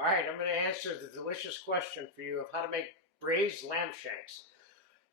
All right, I'm going to answer the delicious question for you of how to make braised lamb shanks.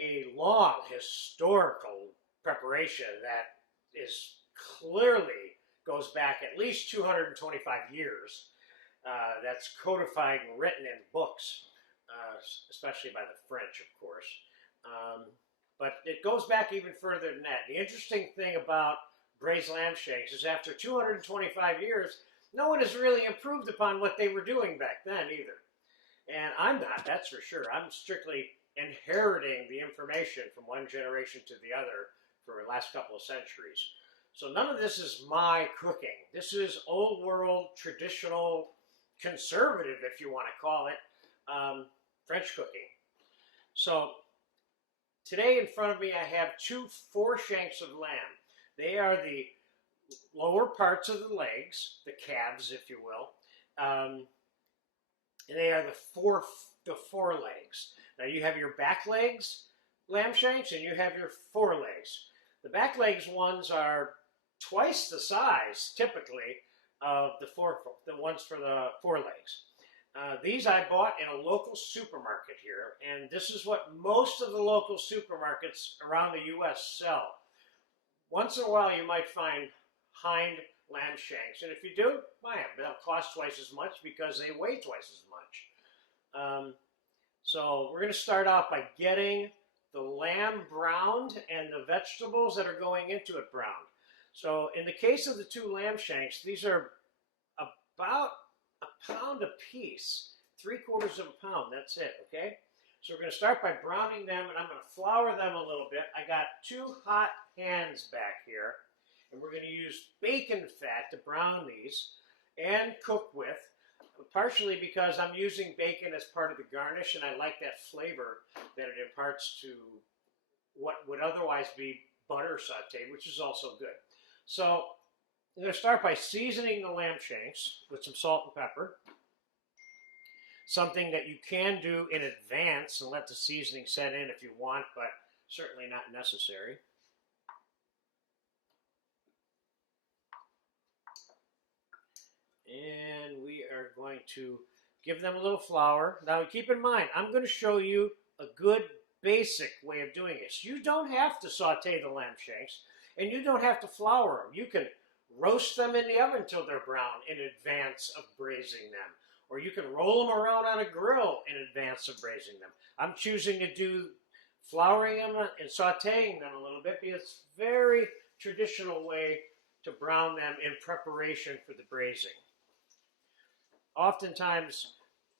A long historical preparation that is clearly goes back at least 225 years. That's codified and written in books, especially by the French, of course. But it goes back even further than that. The interesting thing about braised lamb shanks is after 225 years, no one has really improved upon what they were doing back then either. And I'm not, that's for sure. I'm strictly inheriting the information from one generation to the other for the last couple of centuries. So none of this is my cooking. This is old world, traditional, conservative, if you want to call it, French cooking. So today in front of me I have two foreshanks of lamb. They are the lower parts of the legs, the calves, if you will, and they are the forelegs. Now you have your back legs lamb shanks and you have your forelegs. The back legs ones are twice the size, typically, of the ones for the forelegs. These I bought in a local supermarket here, and this is what most of the local supermarkets around the U.S. sell. Once in a while you might find hind lamb shanks, and if you do, buy them. They'll cost twice as much because they weigh twice as much. So we're going to start off by getting the lamb browned and the vegetables that are going into it browned. So in the case of the two lamb shanks, these are about a pound a piece, 3/4 of a pound, that's it, okay? So we're going to start by browning them, and I'm going to flour them a little bit. I got two hot pans back here, and we're going to use bacon fat to brown these and cook with, partially because I'm using bacon as part of the garnish, and I like that flavor that it imparts to what would otherwise be butter sauteed, which is also good. So I'm going to start by seasoning the lamb shanks with some salt and pepper. Something that you can do in advance and let the seasoning set in if you want, but certainly not necessary. And we are going to give them a little flour. Now keep in mind, I'm going to show you a good basic way of doing this. You don't have to saute the lamb shanks, and you don't have to flour them. You can roast them in the oven until they're brown in advance of braising them. Or you can roll them around on a grill in advance of braising them. I'm choosing to do flouring them and sauteing them a little bit because it's a very traditional way to brown them in preparation for the braising. Oftentimes,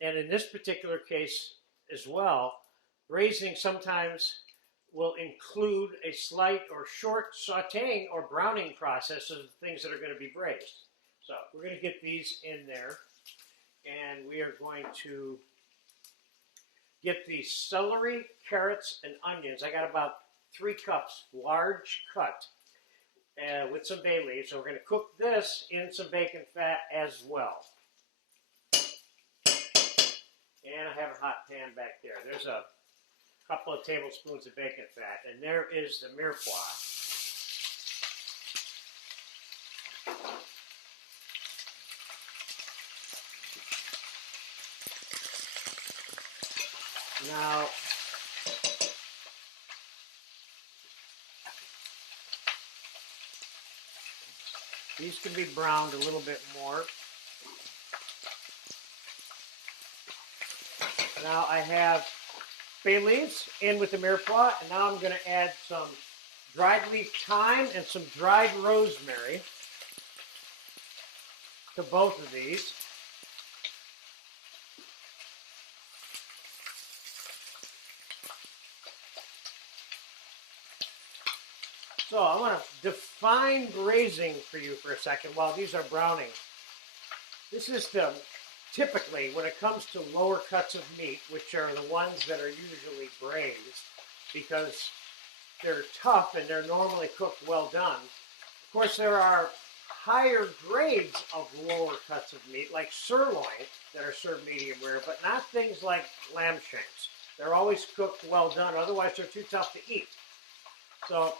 and in this particular case as well, braising sometimes will include a slight or short sauteing or browning process of the things that are going to be braised. So we're going to get these in there, and we are going to get the celery, carrots, and onions. I got about 3 cups, large cut, with some bay leaves. So we're going to cook this in some bacon fat as well. And I have a hot pan back there. There's a couple of tablespoons of bacon fat, and there is the mirepoix. Now, these can be browned a little bit more. Now I have bay leaves in with the mirepoix, and now I'm going to add some dried leaf thyme and some dried rosemary to both of these. So I want to define braising for you for a second while these are browning. This is typically, when it comes to lower cuts of meat, which are the ones that are usually braised, because they're tough and they're normally cooked well done. Of course, there are higher grades of lower cuts of meat, like sirloin, that are served medium rare, but not things like lamb shanks. They're always cooked well done, otherwise they're too tough to eat. So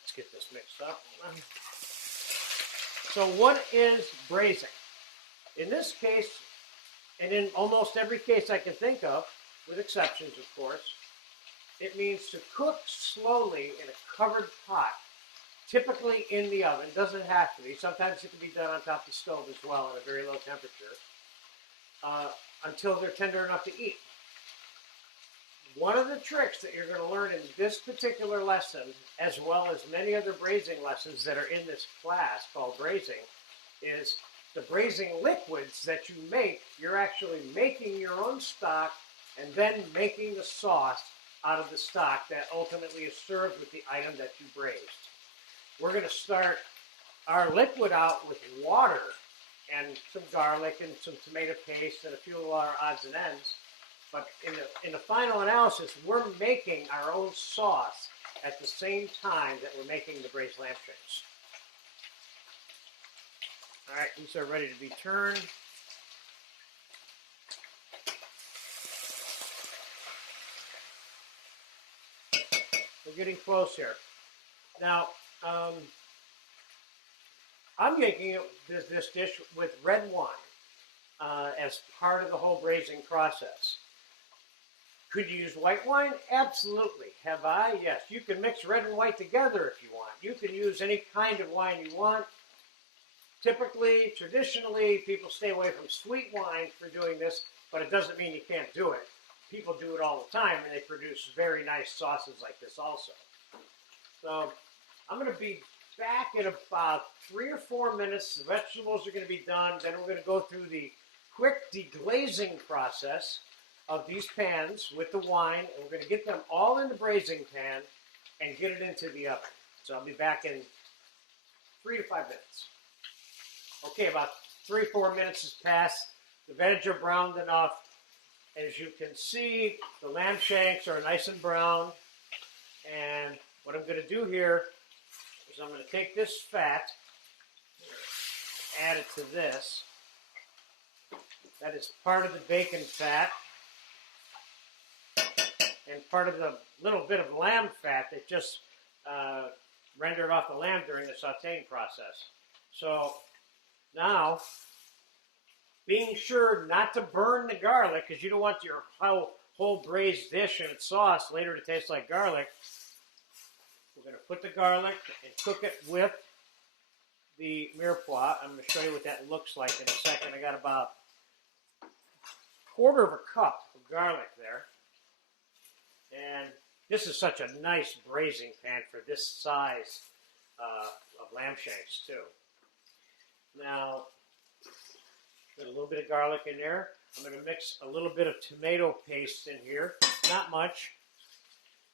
let's get this mixed up. So what is braising? In this case, and in almost every case I can think of, with exceptions of course, it means to cook slowly in a covered pot, typically in the oven. It doesn't have to be. Sometimes it can be done on top of the stove as well at a very low temperature, until they're tender enough to eat. One of the tricks that you're going to learn in this particular lesson, as well as many other braising lessons that are in this class called braising, is the braising liquids that you make. You're actually making your own stock and then making the sauce out of the stock that ultimately is served with the item that you braised. We're going to start our liquid out with water and some garlic and some tomato paste and a few of our odds and ends. But in the final analysis, we're making our own sauce at the same time that we're making the braised lamb shanks. All right, these are ready to be turned. We're getting close here. Now, I'm making this dish with red wine as part of the whole braising process. Could you use white wine? Absolutely. Have I? Yes. You can mix red and white together if you want. You can use any kind of wine you want. Typically, traditionally, people stay away from sweet wine for doing this, but it doesn't mean you can't do it. People do it all the time, and they produce very nice sauces like this also. So I'm going to be back in about 3 or 4 minutes. The vegetables are going to be done. Then we're going to go through the quick deglazing process of these pans with the wine, and we're going to get them all in the braising pan and get it into the oven. So I'll be back in 3 to 5 minutes. Okay, about 3 or 4 minutes has passed. The veg are browned enough. As you can see, the lamb shanks are nice and brown. And what I'm going to do here is I'm going to take this fat, add it to this. That is part of the bacon fat and part of the little bit of lamb fat that just rendered off the lamb during the sauteing process. So now, being sure not to burn the garlic, because you don't want your whole braised dish and its sauce later to taste like garlic, we're going to put the garlic and cook it with the mirepoix. I'm going to show you what that looks like in a second. I got about 1/4 of a cup of garlic there. And this is such a nice braising pan for this size of lamb shanks too. Now, got a little bit of garlic in there. I'm going to mix a little bit of tomato paste in here. Not much.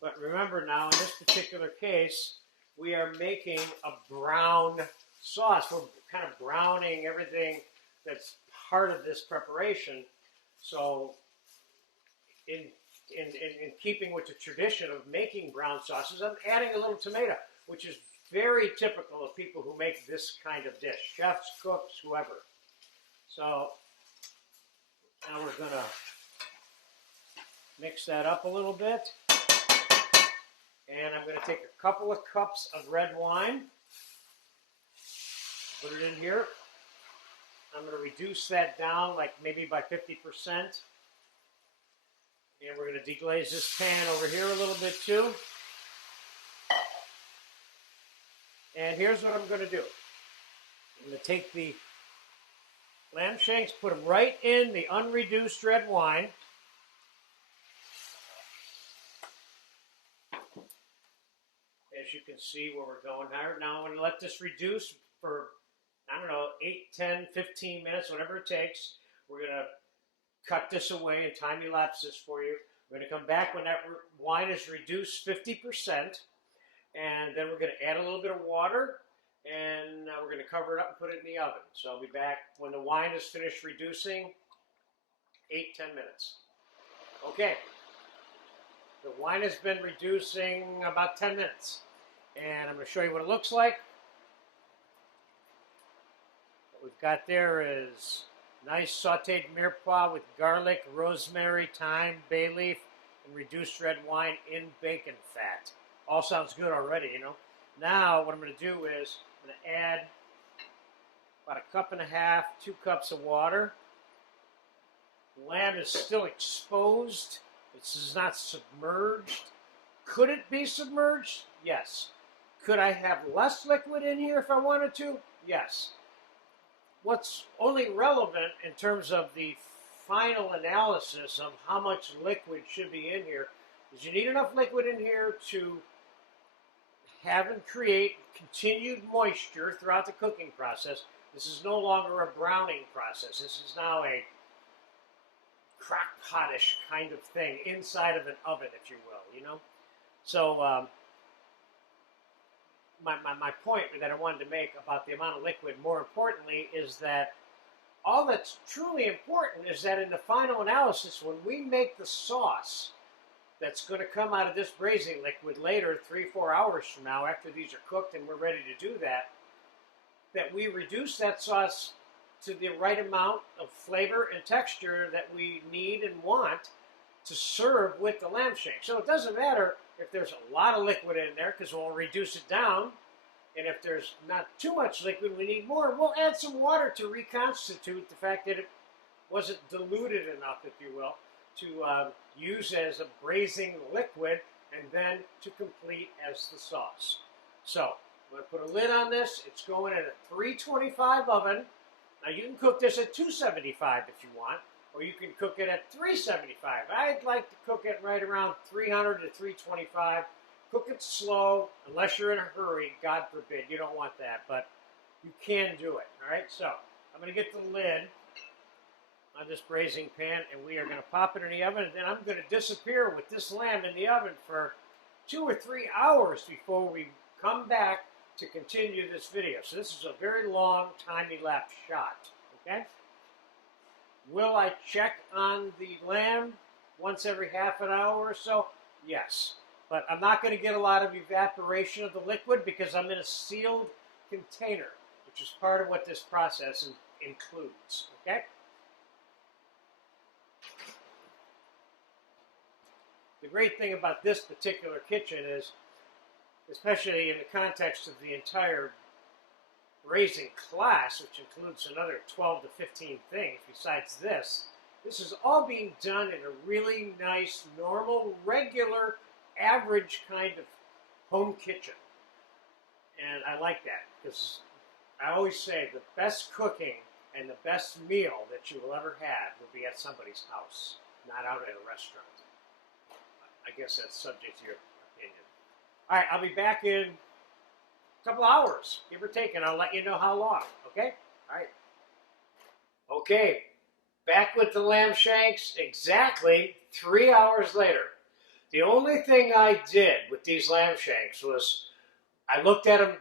But remember now, in this particular case, we are making a brown sauce. We're kind of browning everything that's part of this preparation. So, in keeping with the tradition of making brown sauces, I'm adding a little tomato, which is very typical of people who make this kind of dish. Chefs, cooks, whoever. So, now we're going to mix that up a little bit. And I'm going to take a couple of cups of red wine, put it in here. I'm going to reduce that down like maybe by 50%. And we're going to deglaze this pan over here a little bit too. And here's what I'm going to do. I'm going to take the lamb shanks, put them right in the unreduced red wine. As you can see where we're going here. Now I'm going to let this reduce for, I don't know, 8, 10, 15 minutes, whatever it takes. We're going to cut this away and time-elapse this for you. We're going to come back when that wine is reduced 50%. And then we're going to add a little bit of water. And we're going to cover it up and put it in the oven. So I'll be back when the wine is finished reducing, 8, 10 minutes. Okay. The wine has been reducing about 10 minutes. And I'm going to show you what it looks like. What we've got there is nice sauteed mirepoix with garlic, rosemary, thyme, bay leaf, and reduced red wine in bacon fat. All sounds good already, you know. Now what I'm going to do is I'm going to add about 1.5 cups, 2 cups of water. The lamb is still exposed. This is not submerged. Could it be submerged? Yes. Could I have less liquid in here if I wanted to? Yes. What's only relevant in terms of the final analysis of how much liquid should be in here is you need enough liquid in here to have and create continued moisture throughout the cooking process. This is no longer a browning process. This is now a crock-potish kind of thing inside of an oven, if you will, you know? So my point that I wanted to make about the amount of liquid, more importantly, is that all that's truly important is that in the final analysis, when we make the sauce that's going to come out of this braising liquid later, 3-4 hours from now, after these are cooked and we're ready to do that, that we reduce that sauce to the right amount of flavor and texture that we need and want to serve with the lamb shank. So it doesn't matter if there's a lot of liquid in there, because we'll reduce it down. And if there's not too much liquid, we need more. We'll add some water to reconstitute the fact that it wasn't diluted enough, if you will, to use as a braising liquid and then to complete as the sauce. So I'm going to put a lid on this. It's going in a 325 oven. Now you can cook this at 275 if you want, or you can cook it at 375. I'd like to cook it right around 300 to 325. Cook it slow, unless you're in a hurry. God forbid, you don't want that, but you can do it. All right, so I'm going to get the lid on this braising pan, and we are going to pop it in the oven, and then I'm going to disappear with this lamb in the oven for 2 or 3 hours before we come back to continue this video. So this is a very long time-elapsed shot, okay? Will I check on the lamb once every half an hour or so? Yes. But I'm not going to get a lot of evaporation of the liquid because I'm in a sealed container, which is part of what this process includes, okay? The great thing about this particular kitchen is, especially in the context of the entire braising class, which includes another 12 to 15 things besides this is all being done in a really nice, normal, regular, average kind of home kitchen. And I like that because I always say the best cooking and the best meal that you will ever have will be at somebody's house, not out at a restaurant. I guess that's subject to your opinion. All right, I'll be back in a couple hours, give or take, and I'll let you know how long, okay? All right. Okay, back with the lamb shanks exactly 3 hours later. The only thing I did with these lamb shanks was I looked at them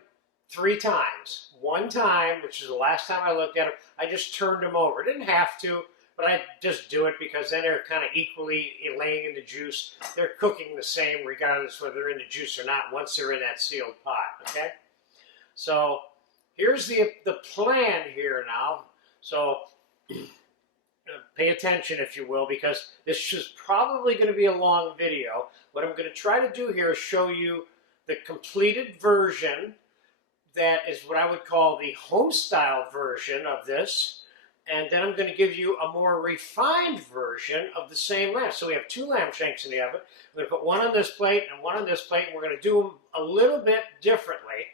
3 times. One time, which is the last time I looked at them, I just turned them over. Didn't have to, but I just do it because then they're kind of equally laying in the juice. They're cooking the same regardless whether they're in the juice or not once they're in that sealed pot, okay? So here's the plan here now. So pay attention, if you will, because this is probably going to be a long video. What I'm going to try to do here is show you the completed version that is what I would call the home-style version of this, and then I'm going to give you a more refined version of the same lamb. So we have 2 lamb shanks in the oven. I'm going to put one on this plate and one on this plate, and we're going to do them a little bit differently.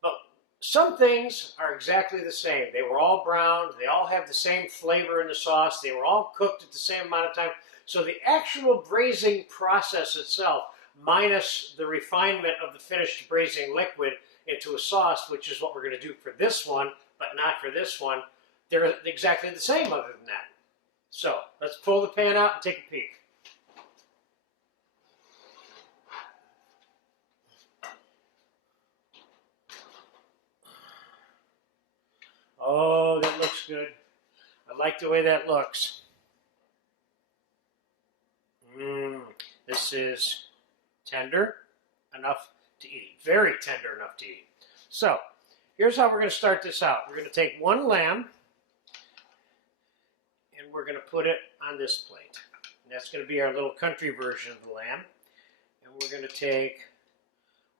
But some things are exactly the same. They were all browned. They all have the same flavor in the sauce. They were all cooked at the same amount of time. So the actual braising process itself, minus the refinement of the finished braising liquid into a sauce, which is what we're going to do for this one, but not for this one, they're exactly the same other than that. So let's pull the pan out and take a peek. Oh, that looks good. I like the way that looks. This is tender enough to eat. Very tender enough to eat. So, here's how we're going to start this out. We're going to take one lamb, and we're going to put it on this plate. And that's going to be our little country version of the lamb. And we're going to take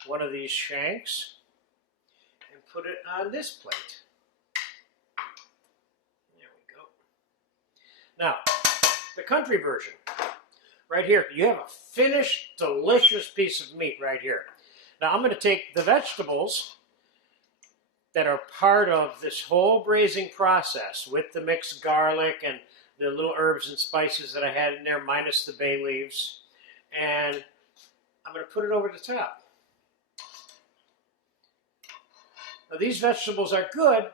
one of these shanks and put it on this plate. Now, the country version. Right here, you have a finished, delicious piece of meat right here. Now, I'm going to take the vegetables that are part of this whole braising process with the mixed garlic and the little herbs and spices that I had in there, minus the bay leaves, and I'm going to put it over the top. Now, these vegetables are good,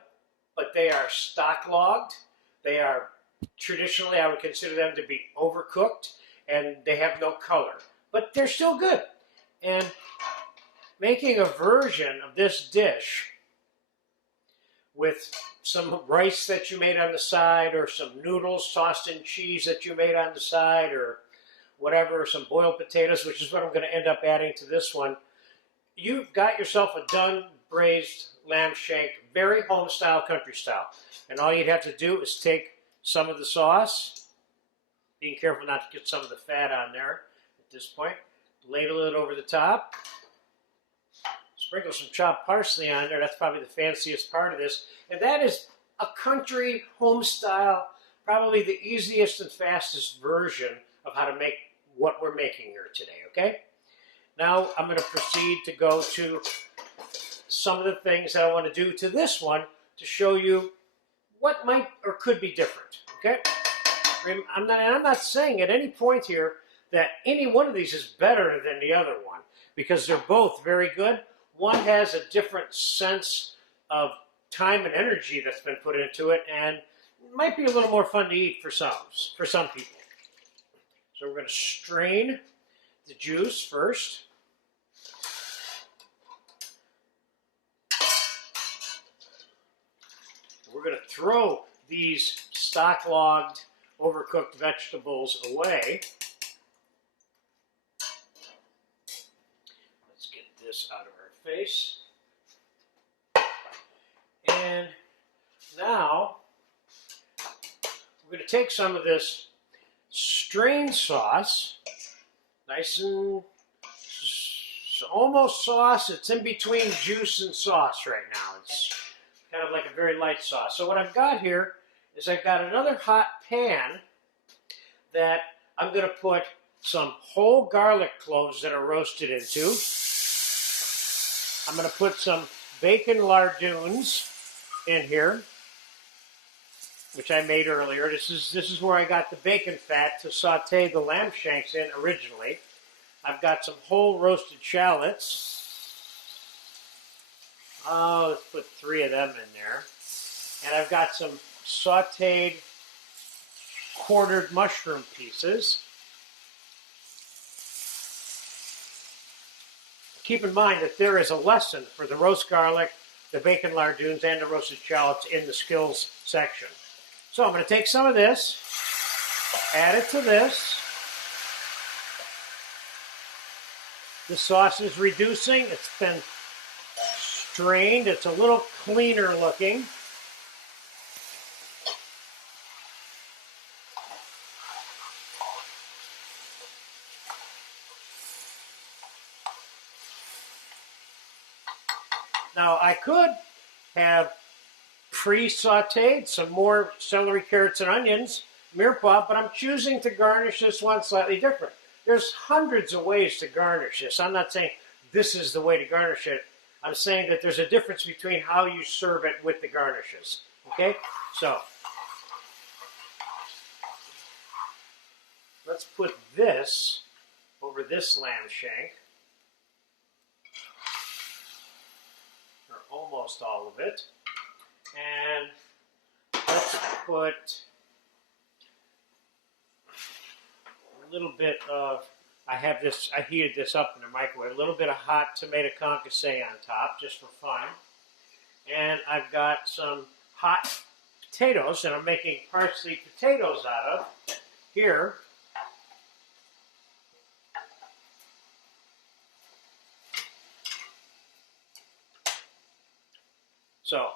but they are stock-logged. They are, traditionally, I would consider them to be overcooked, and they have no color. But they're still good. And making a version of this dish with some rice that you made on the side, or some noodles tossed in cheese that you made on the side, or whatever, some boiled potatoes, which is what I'm going to end up adding to this one, you've got yourself a done braised lamb shank, very home style, country style. And all you'd have to do is take some of the sauce, being careful not to get some of the fat on there at this point, ladle it over the top, sprinkle some chopped parsley on there. That's probably the fanciest part of this. And that is a country home style, probably the easiest and fastest version of how to make what we're making here today, okay? Now I'm going to proceed to go to some of the things that I want to do to this one to show you what might or could be different, okay? I'm not saying at any point here that any one of these is better than the other one, because they're both very good. One has a different sense of time and energy that's been put into it, and might be a little more fun to eat for some people. So we're going to strain the juice first. We're going to throw these stock-logged, overcooked vegetables away. Let's get this out of our face. And now we're going to take some of this strained sauce, nice and almost sauce. It's in between juice and sauce right now. It's kind of like a very light sauce. So what I've got here is I've got another hot pan that I'm going to put some whole garlic cloves that are roasted into. I'm going to put some bacon lardoons in here, which I made earlier. This is where I got the bacon fat to saute the lamb shanks in originally. I've got some whole roasted shallots. Oh, let's put 3 of them in there. And I've got some sauteed quartered mushroom pieces. Keep in mind that there is a lesson for the roast garlic, the bacon lardoons, and the roasted shallots in the skills section. So I'm going to take some of this, add it to this. The sauce is reducing. It's been strained. It's a little cleaner looking. Now I could have pre-sauteed some more celery, carrots, and onions, mirepoix, but I'm choosing to garnish this one slightly different. There's hundreds of ways to garnish this. I'm not saying this is the way to garnish it. I'm saying that there's a difference between how you serve it with the garnishes. Okay? So, let's put this over this lamb shank. Or almost all of it. And let's put a little bit of, I heated this up in the microwave, a little bit of hot tomato concasse on top, just for fun. And I've got some hot potatoes that I'm making parsley potatoes out of here. So,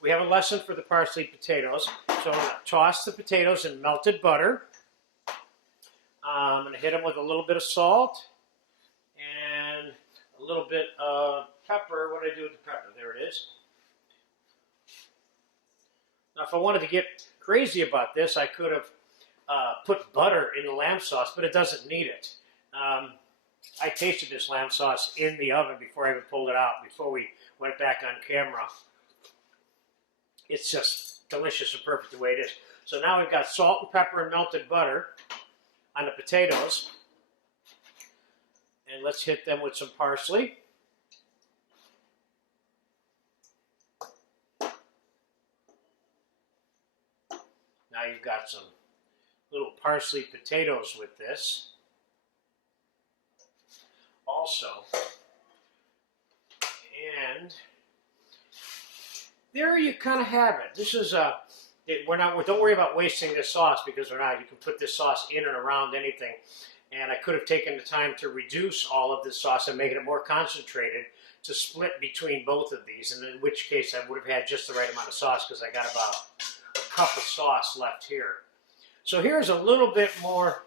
we have a lesson for the parsley potatoes. So I'm going to toss the potatoes in melted butter. I'm going to hit them with a little bit of salt and a little bit of pepper. What do I do with the pepper? There it is. Now if I wanted to get crazy about this, I could have put butter in the lamb sauce, but it doesn't need it. I tasted this lamb sauce in the oven before I even pulled it out, before we went back on camera. It's just delicious and perfect the way it is. So now we've got salt and pepper and melted butter on the potatoes. And let's hit them with some parsley. Now you've got some little parsley potatoes with this. Also, and there you kind of have it. This is don't worry about wasting this sauce, because we're not. You can put this sauce in and around anything. And I could have taken the time to reduce all of this sauce and make it more concentrated to split between both of these, and in which case I would have had just the right amount of sauce, because I got about a cup of sauce left here. So here's a little bit more,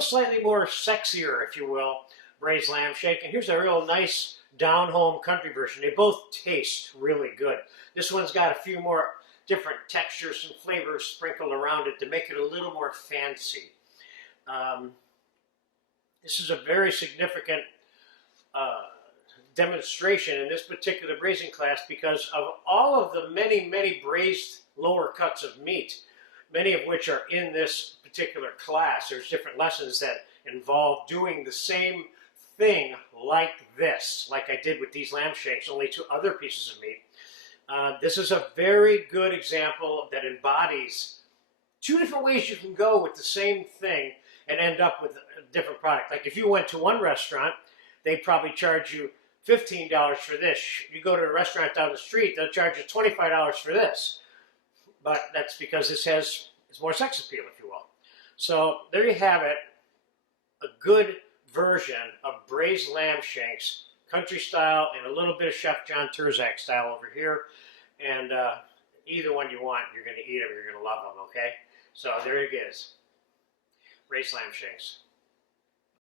slightly more sexier, if you will, braised lamb shank. And here's a real nice down-home country version. They both taste really good. This one's got a few more different textures and flavors sprinkled around it to make it a little more fancy. This is a very significant demonstration in this particular braising class, because of all of the many braised lower cuts of meat, many of which are in this particular class. There's different lessons that involve doing the same thing like this, like I did with these lamb shanks, only to other pieces of meat. This is a very good example that embodies two different ways you can go with the same thing and end up with a different product. Like if you went to one restaurant, they'd probably charge you $15 for this. You go to a restaurant down the street, they'll charge you $25 for this. But that's because this has more sex appeal, if you will. So there you have it, a good version of braised lamb shanks, country style, and a little bit of Chef John Terzak style over here. And either one you want, you're going to eat them, you're going to love them, okay? So there it is, braised lamb shanks.